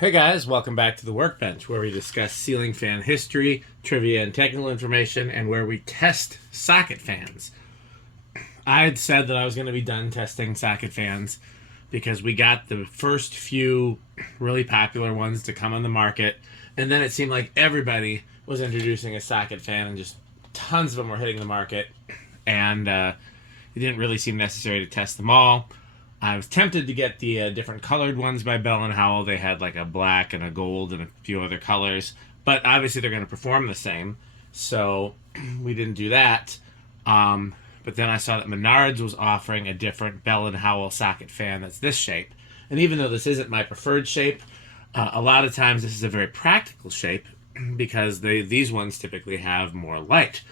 Hey guys, welcome back to the Workbench, where we discuss ceiling fan history, trivia, and technical information, and where we test socket fans. I had said that I was going to be done testing socket fans because we got the first few really popular ones to come on the market, and then it seemed like everybody was introducing a socket fan, and just tons of them were hitting the market, and it didn't really seem necessary to test them all. I was tempted to get the different colored ones by Bell and Howell. They had like a black and a gold and a few other colors, but obviously they're going to perform the same, so we didn't do that. But then I saw that Menards was offering a different Bell and Howell socket fan that's this shape, and even though this isn't my preferred shape, a lot of times this is a very practical shape because these ones typically have more light.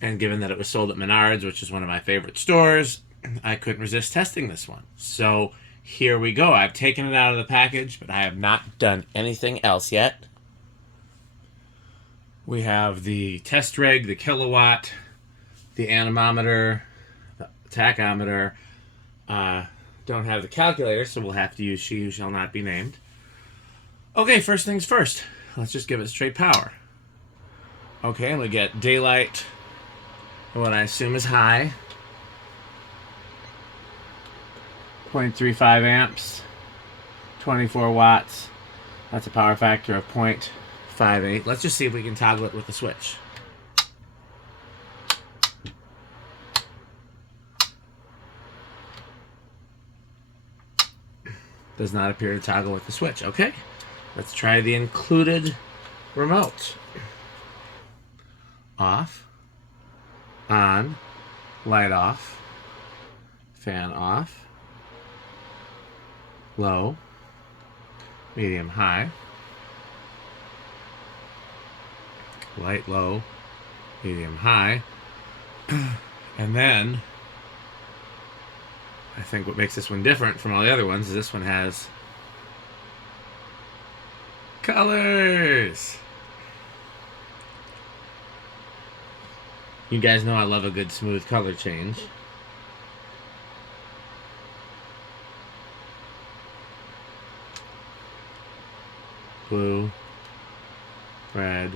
And given that it was sold at Menards, which is one of my favorite stores, I couldn't resist testing this one. So here we go. I've taken it out of the package, but I have not done anything else yet. We have the test rig, the kilowatt, the anemometer, the tachometer. Don't have the calculator, so we'll have to use she who shall not be named. Okay, first things first. Let's just give it straight power. Okay, we get daylight, what I assume is high. 0.35 amps, 24 watts. That's a power factor of 0.58. Let's just see if we can toggle it with the switch. Does not appear to toggle with the switch. Okay, let's try the included remote. Off, on, light off, fan off, low, medium, high, light, low, medium, high, and then I think what makes this one different from all the other ones is this one has colors. You guys know I love a good smooth color change. Blue, red,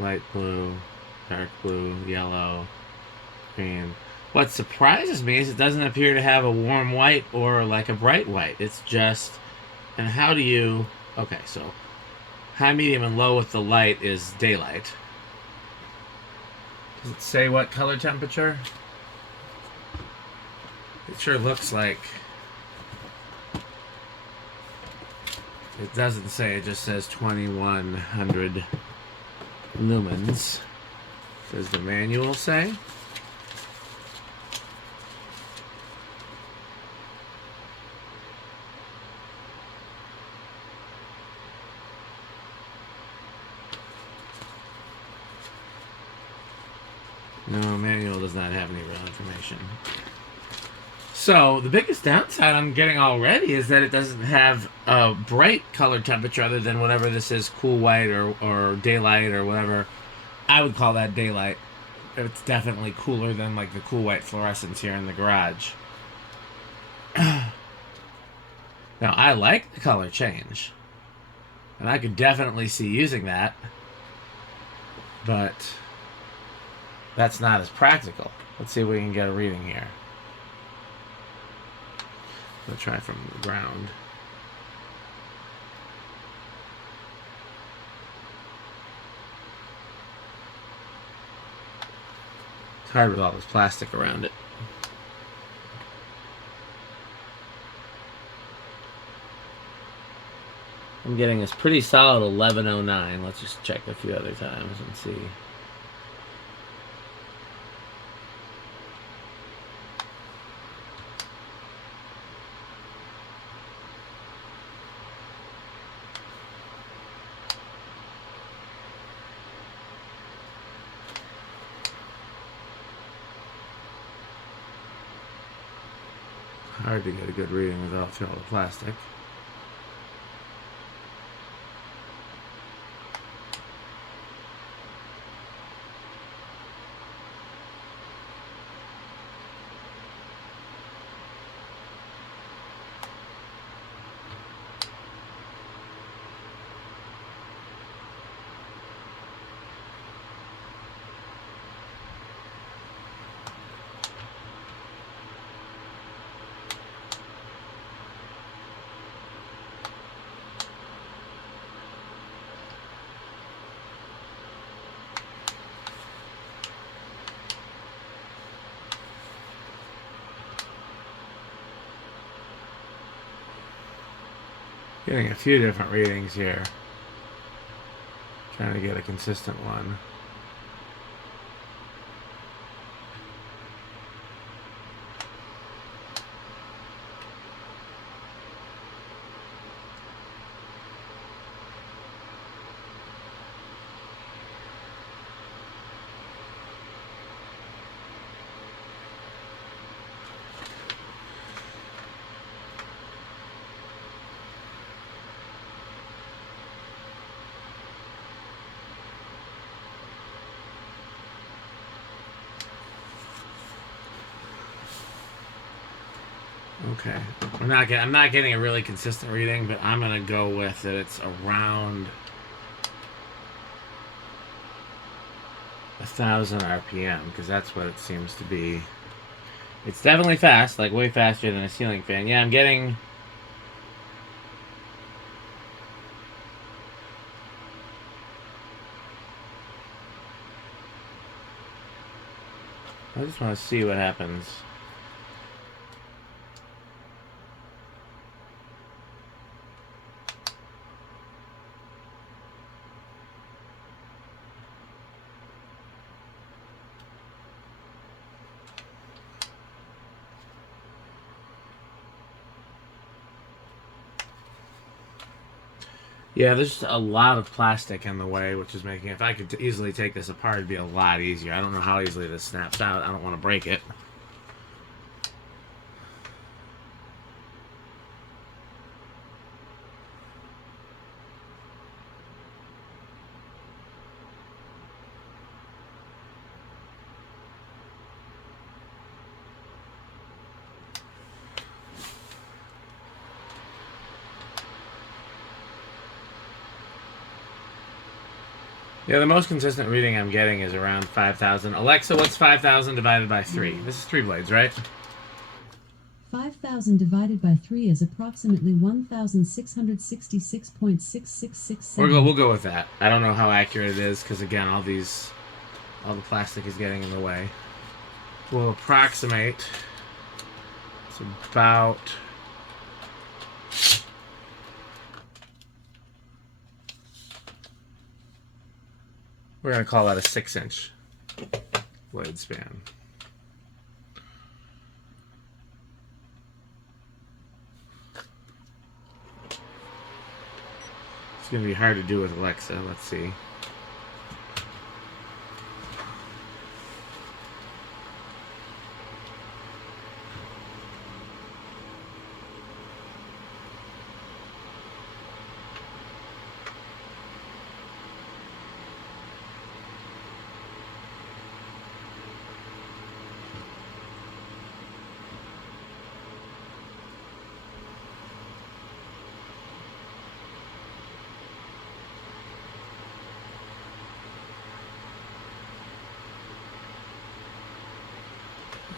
light blue, dark blue, yellow, green. What surprises me is it doesn't appear to have a warm white or like a bright white. It's just, and how do you, okay, so high, medium, and low with the light is daylight. Does it say what color temperature? It sure looks like it doesn't say, it just says 2100 lumens. Does the manual say? No, manual does not have any real information. So, the biggest downside I'm getting already is that it doesn't have a bright color temperature other than whatever this is, cool white or daylight or whatever. I would call that daylight. It's definitely cooler than like the cool white fluorescence here in the garage. Now, I like the color change. And I could definitely see using that. But that's not as practical. Let's see if we can get a reading here. We'll try from the ground. It's hard with all this plastic around it. I'm getting this pretty solid 1109. Let's just check a few other times and see. Hard to get a good reading without through all the plastic. Getting a few different readings here. Trying to get a consistent one. Okay, I'm not getting a really consistent reading, but I'm gonna go with that it's around 1,000 RPM because that's what it seems to be. It's definitely fast, like way faster than a ceiling fan. Yeah, I'm getting. I just want to see what happens. Yeah, there's a lot of plastic in the way, which is making if I could easily take this apart, it'd be a lot easier. I don't know how easily this snaps out. I don't want to break it. Yeah, the most consistent reading I'm getting is around 5,000. Alexa, what's 5,000 divided by 3? This is 3 blades, right? 5,000 divided by 3 is approximately 1,666.6667. We'll go with that. I don't know how accurate it is because, again, all the plastic is getting in the way. We'll approximate. It's about... We're going to call that a 6-inch blade span. It's going to be hard to do with Alexa. Let's see.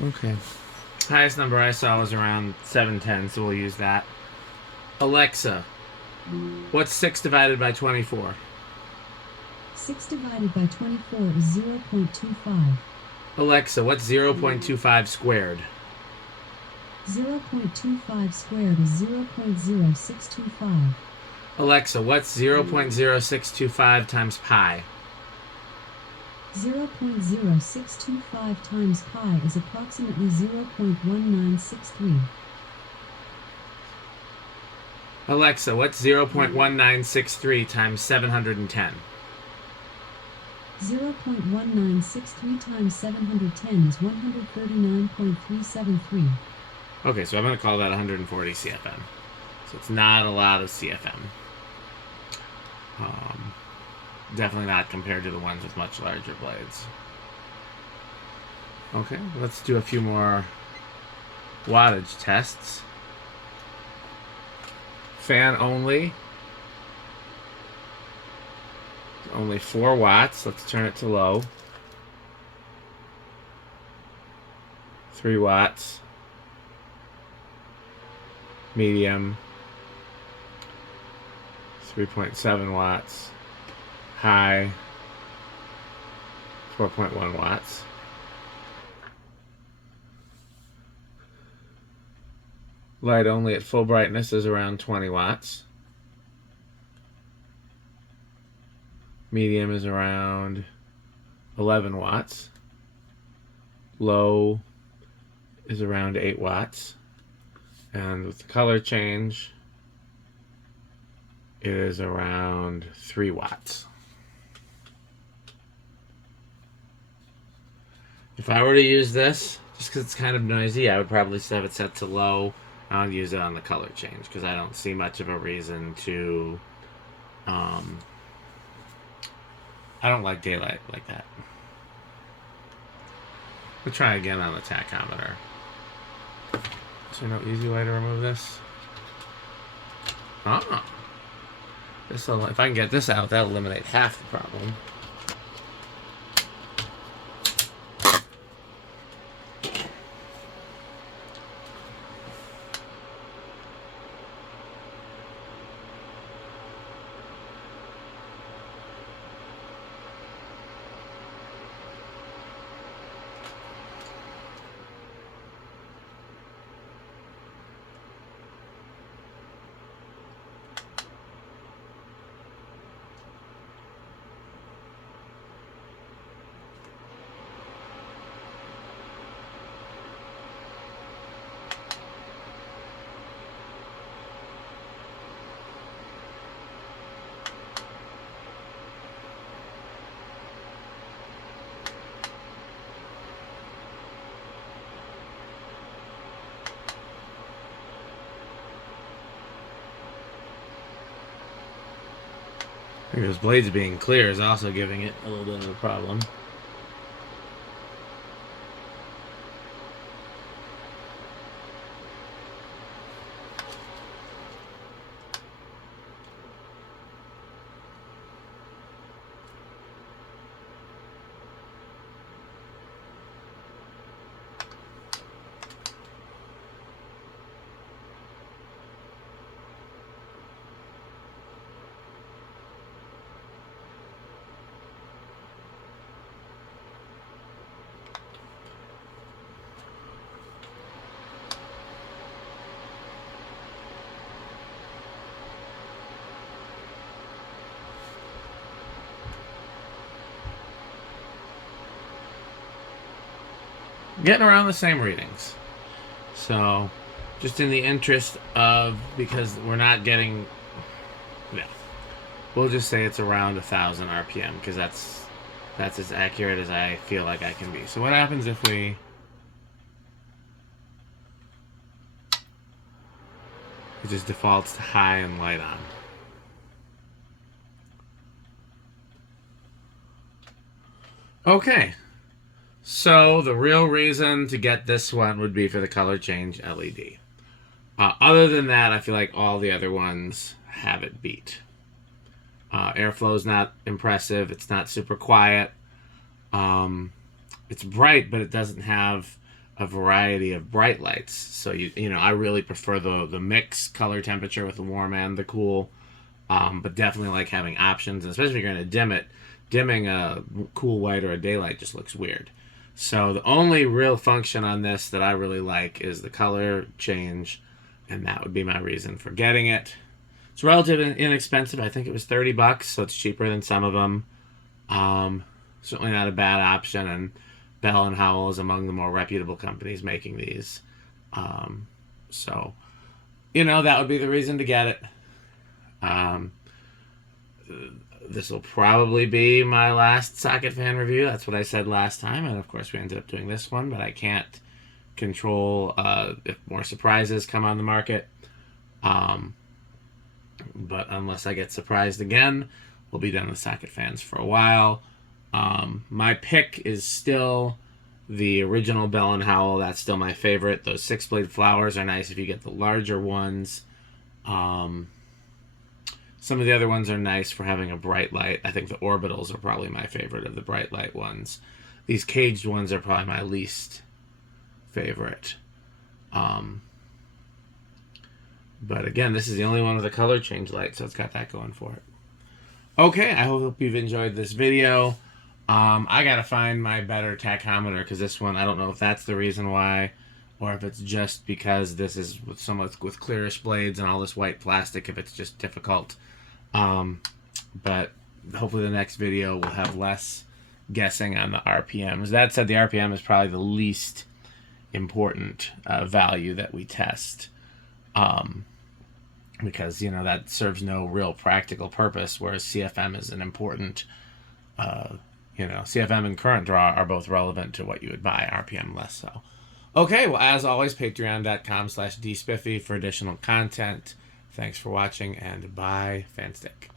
Okay. Highest number I saw was around 710, so we'll use that. Alexa, what's 6 divided by 24? 6 divided by 24 is 0.25. Alexa, what's 0.25 squared? 0.25 squared is 0.0625. Alexa, what's 0.0625 times pi? 0.0625 times pi is approximately 0.1963. Alexa, what's 0.1963 times 710? 0.1963 times 710 is 139.373. Okay, so I'm going to call that 140 CFM. So it's not a lot of CFM. Definitely not compared to the ones with much larger blades. Okay, let's do a few more wattage tests. Fan only. Only 4 watts. Let's turn it to low. 3 watts. Medium. 3.7 watts. High. 4.1 watts. Light only at full brightness is around 20 watts. Medium is around 11 watts. Low is around 8 watts. And with the color change, it is around 3 watts. If I were to use this, just because it's kind of noisy, I would probably have it set to low. I would use it on the color change because I don't see much of a reason to. I don't like daylight like that. We'll try again on the tachometer. Is there no easy way to remove this? Ah. This'll, if I can get this out, that'll eliminate half the problem. I think those blades being clear is also giving it a little bit of a problem. Getting around the same readings. So, just in the interest of, because we're not getting, yeah, we'll just say it's around 1,000 RPM because that's as accurate as I feel like I can be. So what happens if we it just defaults to high and light on? Okay. So the real reason to get this one would be for the color change LED. Other than that, I feel like all the other ones have it beat. Airflow's not impressive. It's not super quiet. It's bright, but it doesn't have a variety of bright lights. So you know, I really prefer the mix color temperature with the warm and the cool. But definitely like having options, and especially if you're going to dim it. Dimming a cool white or a daylight just looks weird. So the only real function on this that I really like is the color change, and that would be my reason for getting it. It's relatively inexpensive. I think it was $30, so it's cheaper than some of them. Certainly not a bad option, and Bell and Howell is among the more reputable companies making these. So, you know, that would be the reason to get it. This will probably be my last socket fan review. That's what I said last time, and of course we ended up doing this one, but I can't control if more surprises come on the market. But unless I get surprised again, we'll be done with socket fans for a while. My pick is still the original Bell & Howell. That's still my favorite. Those 6-blade flowers are nice if you get the larger ones. Some of the other ones are nice for having a bright light. I think the orbitals are probably my favorite of the bright light ones. These caged ones are probably my least favorite. But again, this is the only one with a color change light, so it's got that going for it. Okay, I hope you've enjoyed this video. I gotta find my better tachometer, because this one, I don't know if that's the reason why, or if it's just because this is with with clearish blades and all this white plastic, if it's just difficult. But hopefully the next video will have less guessing on the RPMs. That said, the RPM is probably the least important value that we test, because that serves no real practical purpose, whereas CFM is an important, CFM and current draw are both relevant to what you would buy, RPM less so. Okay, well, as always, patreon.com/dspiffy for additional content. Thanks for watching, and bye, Fanstick.